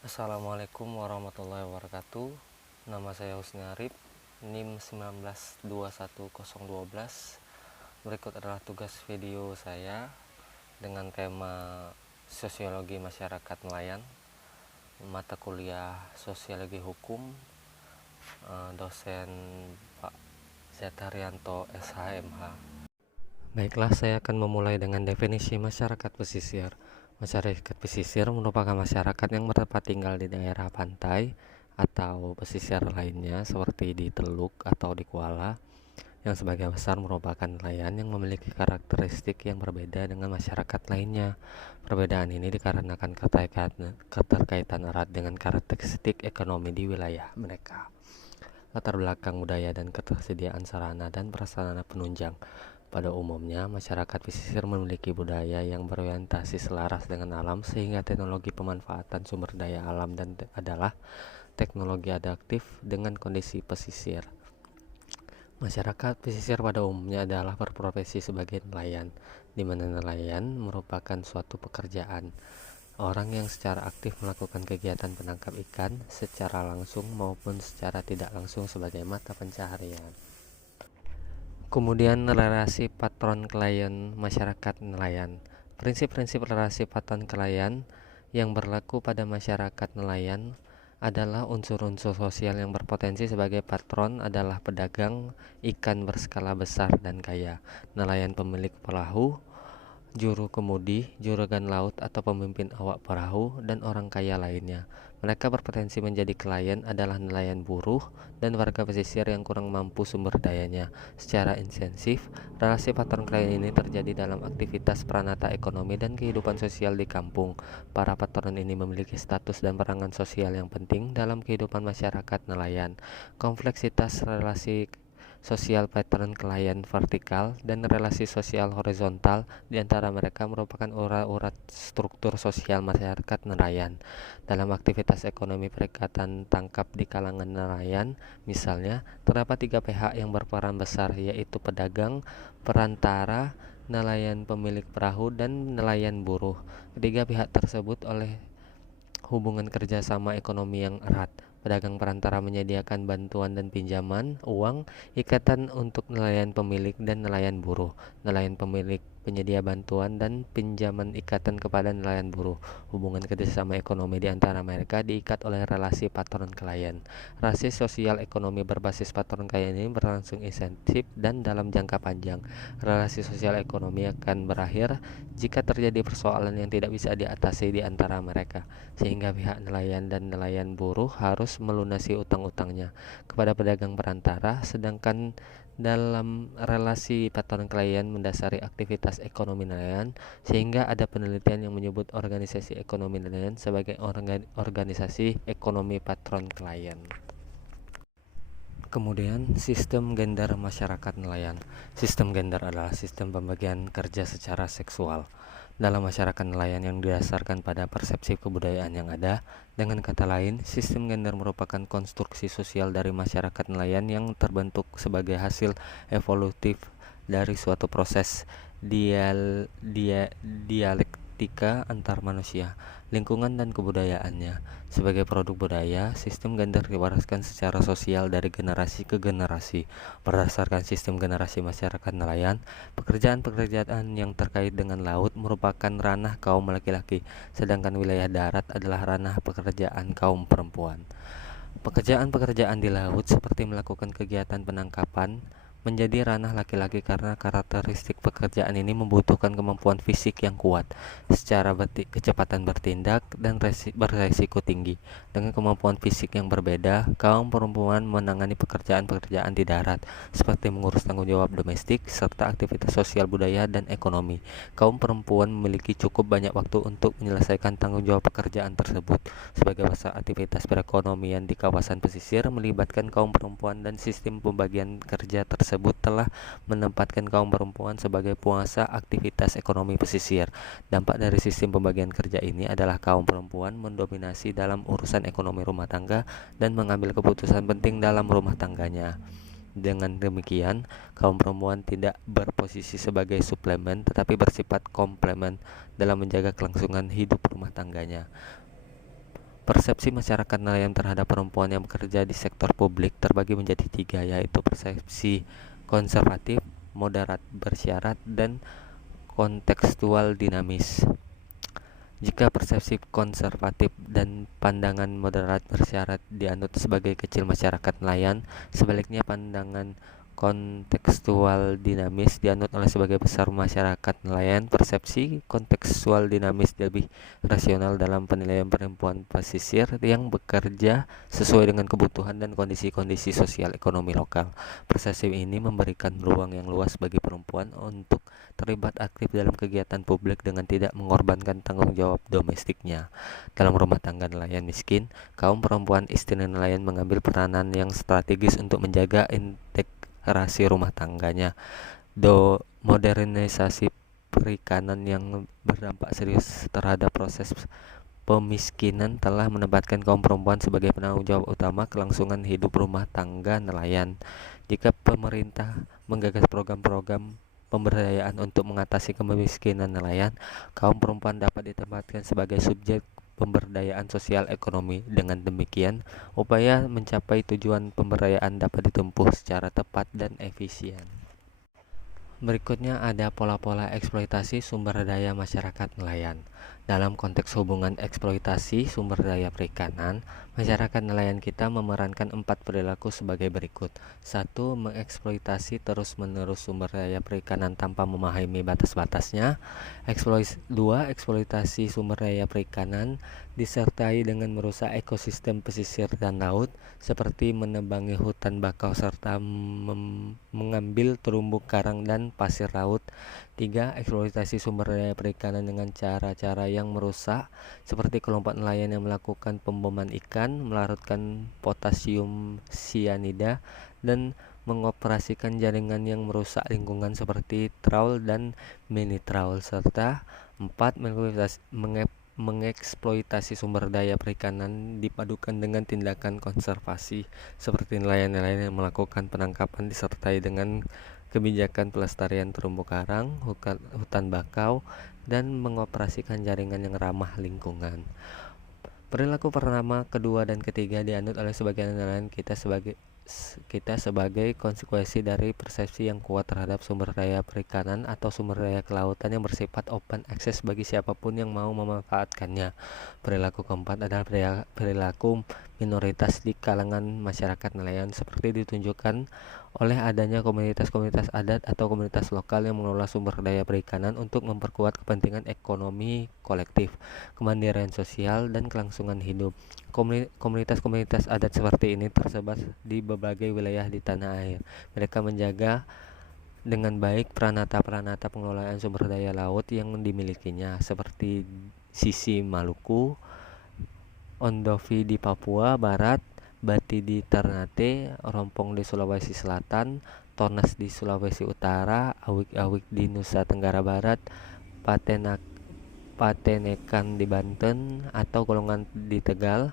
Assalamualaikum warahmatullahi wabarakatuh. Nama saya Husni Arif, NIM 19210112. Berikut adalah tugas video saya dengan tema Sosiologi Masyarakat Nelayan, mata kuliah Sosiologi Hukum, dosen Pak Zetharyanto SHMH. Baiklah, saya akan memulai dengan definisi masyarakat pesisir. Masyarakat pesisir merupakan masyarakat yang bertempat tinggal di daerah pantai atau pesisir lainnya seperti di Teluk atau di Kuala, yang sebagian besar merupakan nelayan yang memiliki karakteristik yang berbeda dengan masyarakat lainnya. Perbedaan ini dikarenakan keterkaitan erat dengan karakteristik ekonomi di wilayah mereka, latar belakang budaya, dan ketersediaan sarana dan prasarana penunjang. Pada umumnya, masyarakat pesisir memiliki budaya yang berorientasi selaras dengan alam, sehingga teknologi pemanfaatan sumber daya alam dan adalah teknologi adaptif dengan kondisi pesisir. Masyarakat pesisir pada umumnya adalah berprofesi sebagai nelayan, di mana nelayan merupakan suatu pekerjaan. Orang yang secara aktif melakukan kegiatan penangkap ikan secara langsung maupun secara tidak langsung sebagai mata pencaharian. Kemudian relasi patron klien masyarakat nelayan. Prinsip-prinsip relasi patron klien yang berlaku pada masyarakat nelayan adalah unsur-unsur sosial yang berpotensi sebagai patron adalah pedagang ikan berskala besar dan kaya, nelayan pemilik perahu, juru kemudi, juragan laut atau pemimpin awak perahu, dan orang kaya lainnya. Mereka berpotensi menjadi klien adalah nelayan buruh dan warga pesisir yang kurang mampu sumber dayanya. Secara intensif, relasi patron klien ini terjadi dalam aktivitas peranata ekonomi dan kehidupan sosial di kampung. Para patron ini memiliki status dan peranan sosial yang penting dalam kehidupan masyarakat nelayan. Kompleksitas relasi sosial patron klien vertikal dan relasi sosial horizontal di antara mereka merupakan urat-urat struktur sosial masyarakat nelayan. Dalam aktivitas ekonomi perikatan tangkap di kalangan nelayan, misalnya, terdapat 3 pihak yang berperan besar, yaitu pedagang, perantara, nelayan pemilik perahu, dan nelayan buruh. Ketiga pihak tersebut oleh hubungan kerjasama ekonomi yang erat. Pedagang perantara menyediakan bantuan dan pinjaman uang, ikatan untuk nelayan pemilik dan nelayan buruh. Nelayan pemilik penyedia bantuan dan pinjaman ikatan kepada nelayan buruh. Hubungan kerjasama ekonomi di antara mereka diikat oleh relasi patron klien. Relasi sosial ekonomi berbasis patron klien ini berlangsung intensif dan dalam jangka panjang. Relasi sosial ekonomi akan berakhir jika terjadi persoalan yang tidak bisa diatasi di antara mereka, sehingga pihak nelayan dan nelayan buruh harus melunasi utang-utangnya kepada pedagang perantara, sedangkan dalam relasi patron klien mendasari aktivitas ekonomi nelayan, sehingga ada penelitian yang menyebut organisasi ekonomi nelayan sebagai organisasi ekonomi patron klien. Kemudian, sistem gender masyarakat nelayan. Sistem gender adalah sistem pembagian kerja secara seksual dalam masyarakat nelayan yang didasarkan pada persepsi kebudayaan yang ada. Dengan kata lain, sistem gender merupakan konstruksi sosial dari masyarakat nelayan yang terbentuk sebagai hasil evolutif dari suatu proses dialektika antar manusia, lingkungan, dan kebudayaannya. Sebagai produk budaya, sistem gender diwariskan secara sosial dari generasi ke generasi. Berdasarkan sistem generasi masyarakat nelayan, pekerjaan-pekerjaan yang terkait dengan laut merupakan ranah kaum laki-laki, sedangkan wilayah darat adalah ranah pekerjaan kaum perempuan. Pekerjaan-pekerjaan di laut seperti melakukan kegiatan penangkapan menjadi ranah laki-laki karena karakteristik pekerjaan ini membutuhkan kemampuan fisik yang kuat, secara kecepatan bertindak, dan beresiko tinggi. Dengan kemampuan fisik yang berbeda, kaum perempuan menangani pekerjaan-pekerjaan di darat, seperti mengurus tanggung jawab domestik, serta aktivitas sosial budaya dan ekonomi. Kaum perempuan memiliki cukup banyak waktu untuk menyelesaikan tanggung jawab pekerjaan tersebut. Sebagai besar aktivitas perekonomian di kawasan pesisir melibatkan kaum perempuan, dan sistem pembagian kerja tersebut telah menempatkan kaum perempuan sebagai penguasa aktivitas ekonomi pesisir. Dampak dari sistem pembagian kerja ini adalah kaum perempuan mendominasi dalam urusan ekonomi rumah tangga dan mengambil keputusan penting dalam rumah tangganya. Dengan demikian, kaum perempuan tidak berposisi sebagai suplemen tetapi bersifat komplemen dalam menjaga kelangsungan hidup rumah tangganya. Persepsi masyarakat nelayan terhadap perempuan yang bekerja di sektor publik terbagi menjadi tiga, yaitu persepsi konservatif, moderat bersyarat, dan kontekstual dinamis. Jika persepsi konservatif dan pandangan moderat bersyarat dianut sebagai kecil masyarakat nelayan, sebaliknya pandangan kontekstual dinamis dianut oleh sebagai besar masyarakat nelayan. Persepsi kontekstual dinamis lebih rasional dalam penilaian perempuan pesisir yang bekerja sesuai dengan kebutuhan dan kondisi-kondisi sosial ekonomi lokal. Persepsi ini memberikan ruang yang luas bagi perempuan untuk terlibat aktif dalam kegiatan publik dengan tidak mengorbankan tanggung jawab domestiknya. Dalam rumah tangga nelayan miskin, kaum perempuan istri nelayan mengambil peranan yang strategis untuk menjaga integrasi rumah tangganya. Modernisasi perikanan yang berdampak serius terhadap proses pemiskinan telah menempatkan kaum perempuan sebagai penanggung jawab utama kelangsungan hidup rumah tangga nelayan. Jika pemerintah menggagas program-program pemberdayaan untuk mengatasi kemiskinan nelayan, kaum perempuan dapat ditempatkan sebagai subjek pemberdayaan sosial ekonomi. Dengan demikian, upaya mencapai tujuan pemberdayaan dapat ditempuh secara tepat dan efisien. Berikutnya ada pola-pola eksploitasi sumber daya masyarakat nelayan. Dalam konteks hubungan eksploitasi sumber daya perikanan, masyarakat nelayan kita memerankan 4 perilaku sebagai berikut. 1. Mengeksploitasi terus-menerus sumber daya perikanan tanpa memahami batas-batasnya. 2. Eksploitasi sumber daya perikanan disertai dengan merusak ekosistem pesisir dan laut, seperti menebangi hutan bakau serta mengambil terumbu karang dan pasir laut. 3. Eksploitasi sumber daya perikanan dengan cara-cara yang merusak, seperti kelompok nelayan yang melakukan pemboman ikan, melarutkan potasium sianida, dan mengoperasikan jaringan yang merusak lingkungan seperti trawl dan mini trawl. Serta 4. Mengeksploitasi sumber daya perikanan dipadukan dengan tindakan konservasi, seperti nelayan-nelayan yang melakukan penangkapan disertai dengan kebijakan pelestarian terumbu karang, hutan bakau, dan mengoperasikan jaringan yang ramah lingkungan. Perilaku pertama, kedua, dan ketiga dianut oleh sebagian nelayan kita sebagai konsekuensi dari persepsi yang kuat terhadap sumber daya perikanan atau sumber daya kelautan yang bersifat open access bagi siapapun yang mau memanfaatkannya. Perilaku keempat adalah perilaku minoritas di kalangan masyarakat nelayan, seperti ditunjukkan oleh adanya komunitas-komunitas adat atau komunitas lokal yang mengelola sumber daya perikanan untuk memperkuat kepentingan ekonomi kolektif, kemandirian sosial, dan kelangsungan hidup. Komunitas-komunitas adat seperti ini tersebar di berbagai wilayah di tanah air. Mereka menjaga dengan baik peranata-peranata pengelolaan sumber daya laut yang dimilikinya, seperti Sisi Maluku, Ondovi di Papua Barat, Bati di Ternate, Rompong di Sulawesi Selatan, Tonas di Sulawesi Utara, Awik-awik di Nusa Tenggara Barat, Patenekan di Banten, atau golongan di Tegal.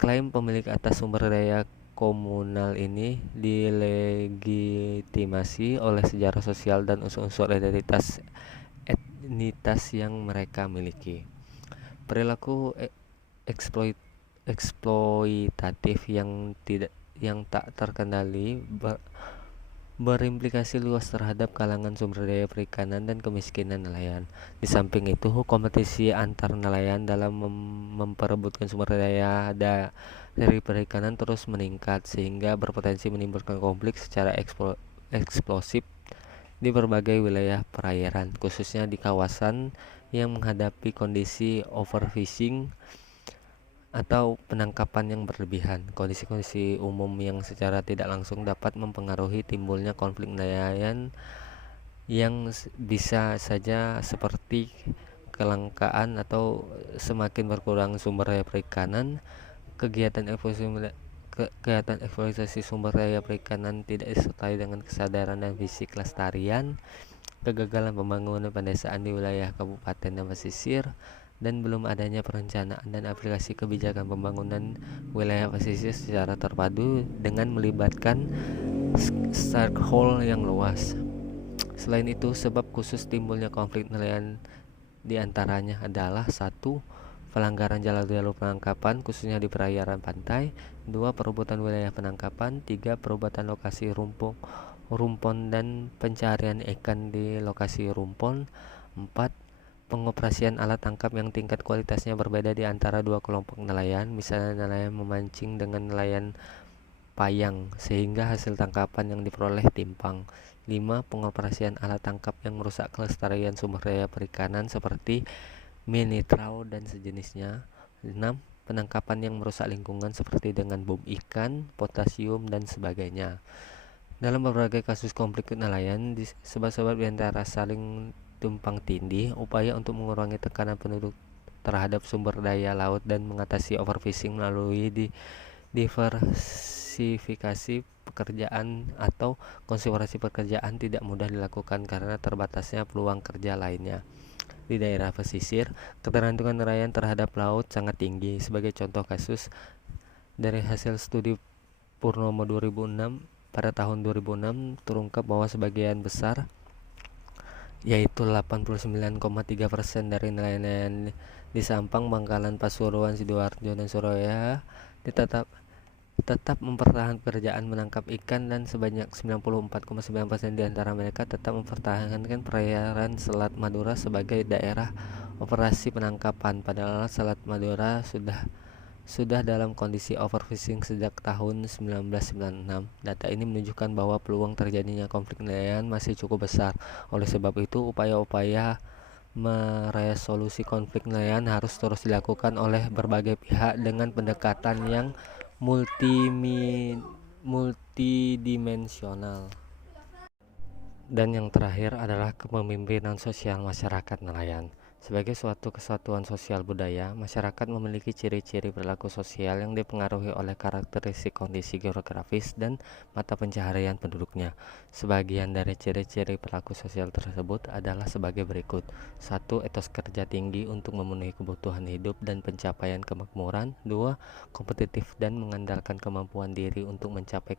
Klaim pemilik atas sumber daya komunal ini dilegitimasi oleh sejarah sosial dan unsur-unsur identitas etnitas yang mereka miliki. Perilaku eksploitatif yang tak terkendali berimplikasi luas terhadap kalangan sumber daya perikanan dan kemiskinan nelayan. Di samping itu, kompetisi antar nelayan dalam memperebutkan sumber daya dari perikanan terus meningkat, sehingga berpotensi menimbulkan konflik secara eksplosif di berbagai wilayah perairan, khususnya di kawasan yang menghadapi kondisi overfishing atau penangkapan yang berlebihan. Kondisi-kondisi umum yang secara tidak langsung dapat mempengaruhi timbulnya konflik nelayan yang bisa saja seperti kelangkaan atau semakin berkurang sumber daya perikanan. Kegiatan eksploitasi sumber daya perikanan tidak disertai dengan kesadaran dan visi kelestarian, kegagalan pembangunan pedesaan di wilayah kabupaten dan pesisir, dan belum adanya perencanaan dan aplikasi kebijakan pembangunan wilayah pesisir secara terpadu dengan melibatkan stakeholder yang luas. Selain itu, sebab khusus timbulnya konflik nelayan diantaranya adalah 1. pelanggaran jalur penangkapan khususnya di perairan pantai. 2. Perebutan wilayah penangkapan. 3. Perebutan lokasi rumpon dan pencarian ikan di lokasi rumpon. 4. Pengoperasian alat tangkap yang tingkat kualitasnya berbeda di antara dua kelompok nelayan, misalnya nelayan memancing dengan nelayan payang, sehingga hasil tangkapan yang diperoleh timpang. 5. Pengoperasian alat tangkap yang merusak kelestarian sumber daya perikanan seperti mini trau dan sejenisnya. 6. Penangkapan yang merusak lingkungan seperti dengan bom ikan, potasium, dan sebagainya. Dalam berbagai kasus konflik nelayan, sebab-sebab diantara saling tumpang tindih, upaya untuk mengurangi tekanan penduduk terhadap sumber daya laut dan mengatasi overfishing melalui diversifikasi pekerjaan atau konsentrasi pekerjaan tidak mudah dilakukan karena terbatasnya peluang kerja lainnya. Di daerah pesisir, ketergantungan nelayan terhadap laut sangat tinggi. Sebagai contoh kasus, dari hasil studi Purnomo 2006, pada tahun 2006 terungkap bahwa sebagian besar, yaitu 89,3% dari nelayan di Sampang, Bangkalan, Pasuruan, Sidoarjo, dan Surabaya tetap mempertahankan pekerjaan menangkap ikan, dan sebanyak 94,9% di antara mereka tetap mempertahankan perairan Selat Madura sebagai daerah operasi penangkapan, padahal Selat Madura sudah dalam kondisi overfishing sejak tahun 1996. Data ini menunjukkan bahwa peluang terjadinya konflik nelayan masih cukup besar. Oleh sebab itu, upaya-upaya meresolusi konflik nelayan harus terus dilakukan oleh berbagai pihak dengan pendekatan yang multidimensional. Dan yang terakhir adalah kepemimpinan sosial masyarakat nelayan. Sebagai suatu kesatuan sosial budaya, masyarakat memiliki ciri-ciri perilaku sosial yang dipengaruhi oleh karakteristik kondisi geografis dan mata pencaharian penduduknya. Sebagian dari ciri-ciri perilaku sosial tersebut adalah sebagai berikut. 1. Etos kerja tinggi untuk memenuhi kebutuhan hidup dan pencapaian kemakmuran. 2. Kompetitif dan mengandalkan kemampuan diri untuk mencapai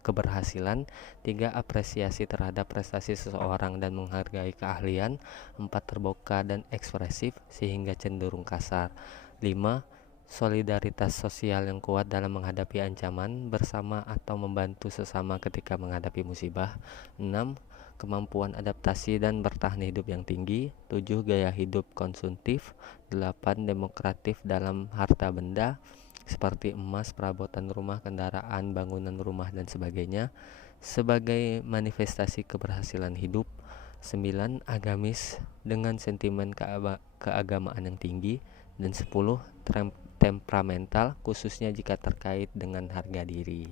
keberhasilan. 3. Apresiasi terhadap prestasi seseorang dan menghargai keahlian. 4. Terbuka dan ekspresif sehingga cenderung kasar. 5. Solidaritas sosial yang kuat dalam menghadapi ancaman bersama atau membantu sesama ketika menghadapi musibah. 6. Kemampuan adaptasi dan bertahan hidup yang tinggi. 7. Gaya hidup konsumtif. 8. Demokratif dalam harta benda seperti emas, perabotan rumah, kendaraan, bangunan rumah, dan sebagainya sebagai manifestasi keberhasilan hidup. 9. Agamis dengan sentimen keagamaan yang tinggi. Dan 10. Temperamental, khususnya jika terkait dengan harga diri.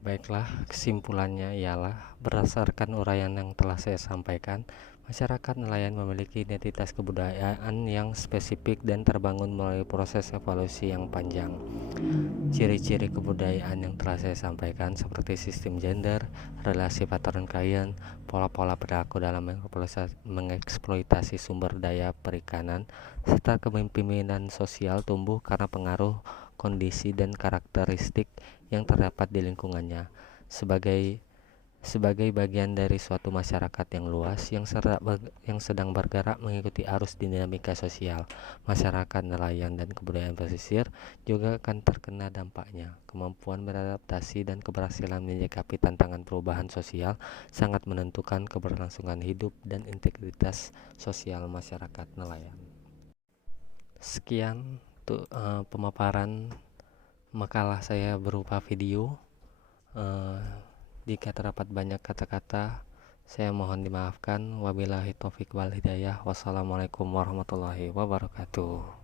Baiklah, kesimpulannya ialah berdasarkan uraian yang telah saya sampaikan, masyarakat nelayan memiliki identitas kebudayaan yang spesifik dan terbangun melalui proses evolusi yang panjang. Ciri-ciri kebudayaan yang telah saya sampaikan seperti sistem gender, relasi pattern klien, pola-pola perilaku dalam mengeksploitasi sumber daya perikanan, serta kepemimpinan sosial tumbuh karena pengaruh kondisi dan karakteristik yang terdapat di lingkungannya. Sebagai bagian dari suatu masyarakat yang luas yang sedang bergerak mengikuti arus dinamika sosial, masyarakat nelayan dan kebudayaan pesisir juga akan terkena dampaknya. Kemampuan beradaptasi dan keberhasilan menyikapi tantangan perubahan sosial sangat menentukan keberlangsungan hidup dan integritas sosial masyarakat nelayan. Sekian pemaparan makalah saya berupa video. Jika terdapat banyak kata-kata, saya mohon dimaafkan. Wabillahi taufik wal hidayah. Wassalamualaikum warahmatullahi wabarakatuh.